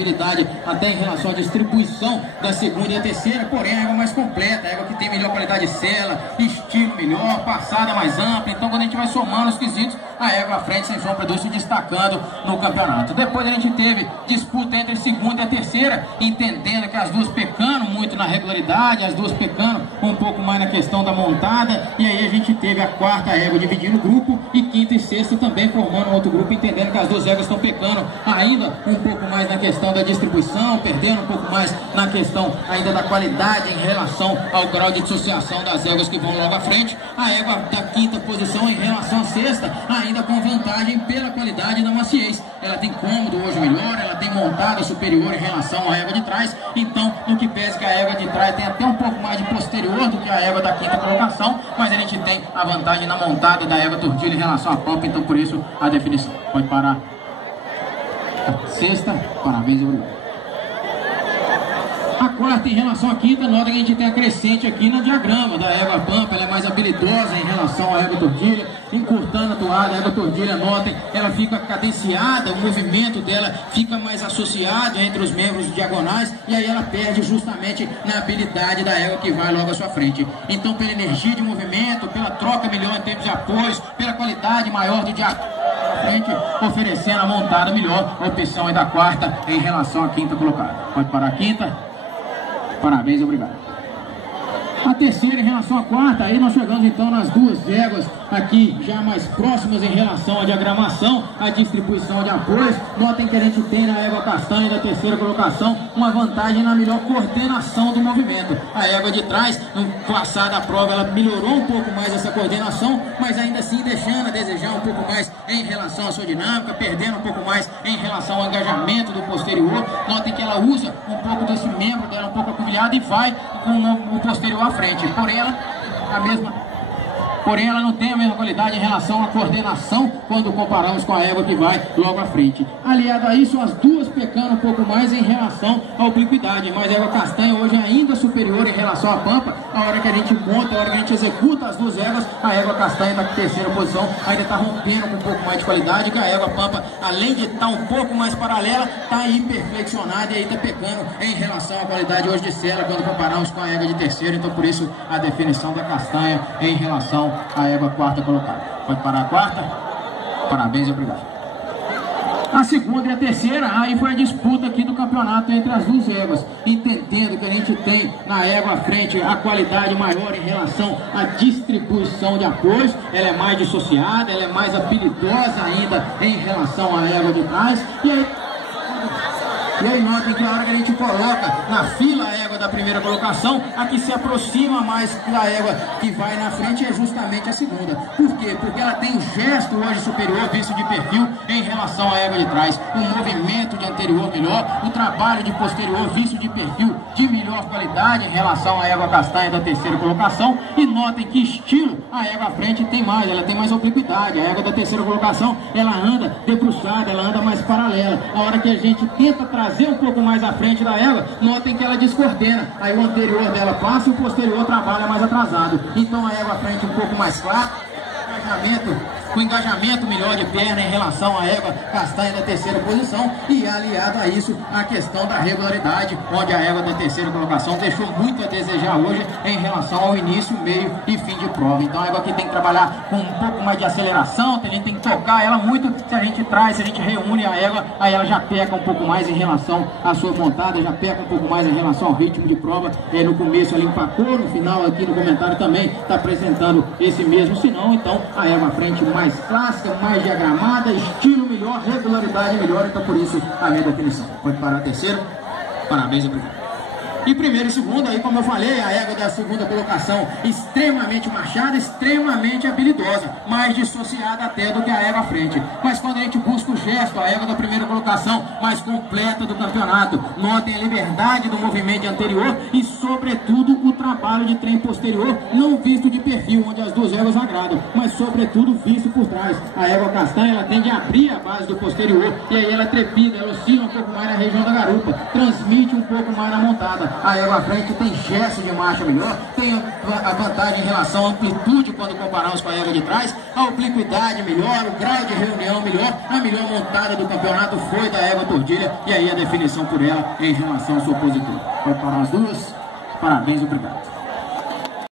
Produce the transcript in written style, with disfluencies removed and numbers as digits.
habilidade até em relação à distribuição da segunda e a terceira, porém a égua mais completa, a égua que tem melhor qualidade de sela, estilo melhor, passada mais ampla. Então quando a gente vai somando os quesitos, a égua à frente, sem sombra de dúvida, se destacando no campeonato. Depois a gente teve disputa entre a segunda e a terceira, entendendo que as duas pecando muito na regularidade, as duas pecando um pouco mais na questão da montada, e aí a gente teve a quarta égua dividindo o grupo, e quinta e sexta também formando um outro grupo, entendendo que as duas éguas estão pecando ainda um pouco mais na questão da distribuição, perdendo um pouco mais na questão ainda da qualidade em relação ao grau de dissociação das éguas que vão logo à frente. A égua da quinta posição em relação à sexta, ainda com vantagem pela qualidade da maciez. Ela tem cômodo hoje melhor, ela tem montada superior em relação à égua de trás. Então, no que pese que a égua de trás tem até um pouco mais de posterior do que a égua da quinta colocação, mas a gente tem a vantagem na montada da égua tordilha em relação à pampa, então por isso a definição. Pode parar. Sexta, parabéns, obrigado. A quarta em relação à quinta, nota que a gente tem a crescente aqui no diagrama da égua pampa. Ela é mais habilidosa em relação à égua tordilha, encurtando a toada. A égua tordilha, notem, ela fica cadenciada, o movimento dela fica mais associado entre os membros diagonais, e aí ela perde justamente na habilidade da égua que vai logo à sua frente. Então, pela energia de movimento, pela troca melhor em termos de apoios, pela qualidade maior de frente, oferecendo a montada melhor, a opção é da quarta em relação à quinta colocada. Pode parar a quinta. Parabéns, obrigado. A terceira em relação à quarta, aí nós chegamos então nas duas éguas aqui já mais próximas em relação à diagramação, à distribuição de apoios. Notem que a gente tem na égua castanha da terceira colocação uma vantagem na melhor coordenação do movimento. A égua de trás, no passado da prova, ela melhorou um pouco mais essa coordenação, mas ainda assim deixando a desejar um pouco mais em relação à sua dinâmica, perdendo um pouco mais em relação ao engajamento do posterior. Notem que ela usa um pouco desse membro dela um pouco acuvilhado e vai com o posterior à frente. Porém ela não tem a mesma qualidade em relação à coordenação quando comparamos com a égua que vai logo à frente. Aliado a isso, as duas pecando um pouco mais em relação à obliquidade, mas a égua castanha hoje é ainda superior em relação à pampa. A hora que a gente monta, a hora que a gente executa as duas éguas, a égua castanha na terceira posição ainda está rompendo com um pouco mais de qualidade, que a égua pampa, além de estar um pouco mais paralela, está hiperflexionada e aí está pecando em relação à qualidade hoje de sela quando comparamos com a égua de terceira. Então por isso a definição da castanha em relação a égua quarta colocada. Pode parar a quarta? Parabéns e obrigado. A segunda e a terceira, aí foi a disputa aqui do campeonato entre as duas éguas, entendendo que a gente tem na égua à frente a qualidade maior em relação à distribuição de apoios. Ela é mais dissociada, ela é mais habilidosa ainda em relação à égua de trás. E aí notem que a hora que a gente coloca na fila a égua da primeira colocação, a que se aproxima mais da égua que vai na frente é justamente a segunda. Por quê? Porque ela tem gesto hoje superior, visto de perfil, em relação à égua de trás. Um movimento de anterior melhor, o trabalho de posterior, visto de perfil de melhor qualidade em relação à égua castanha da terceira colocação. E notem que estilo a égua à frente tem mais, ela tem mais obliquidade. A égua da terceira colocação, ela anda debruçada, ela anda mais paralela. A hora que a gente tenta trazer um pouco mais à frente da égua, notem que ela descoordena. Aí o anterior dela passa e o posterior trabalha mais atrasado. Então a égua à frente um pouco mais clara, com engajamento melhor de perna em relação à égua castanha da terceira posição, e aliado a isso a questão da regularidade, onde a égua da terceira colocação deixou muito a desejar hoje em relação ao início, meio e fim de prova. Então a égua aqui tem que trabalhar com um pouco mais de aceleração, a gente tem que tocar ela muito. Se a gente traz, se a gente reúne a égua, aí ela já peca um pouco mais em relação à sua montada, já peca um pouco mais em relação ao ritmo de prova. No começo ela empacou, no final aqui no comentário também está apresentando esse mesmo sinal. Então a égua à frente mais clássica, mais diagramada, estilo melhor, regularidade melhor, então por isso a minha definição. Pode parar a terceira? Parabéns, obrigado. E primeira e segunda, aí como eu falei, a égua da segunda colocação extremamente machada, extremamente habilidosa, mais dissociada até do que a égua à frente. Mas quando a gente busca o gesto, a égua da primeira colocação mais completa do campeonato, notem a liberdade do movimento anterior e sobretudo o trabalho de trem posterior, não visto de perfil, onde as duas éguas agradam, mas sobretudo visto por trás. A égua castanha, ela tende a abrir a base do posterior, e aí ela trepida, ela oscila um pouco mais na região da garupa, transmite um pouco mais na montada. marcha. A égua à frente tem gesto de marcha melhor, tem a vantagem em relação à amplitude quando comparamos com a égua de trás, a obliquidade melhor, o grau de reunião melhor, a melhor montada do campeonato foi da égua Tordilha, e aí a definição por ela em relação ao seu opositor. Vai parar as duas, parabéns, obrigado.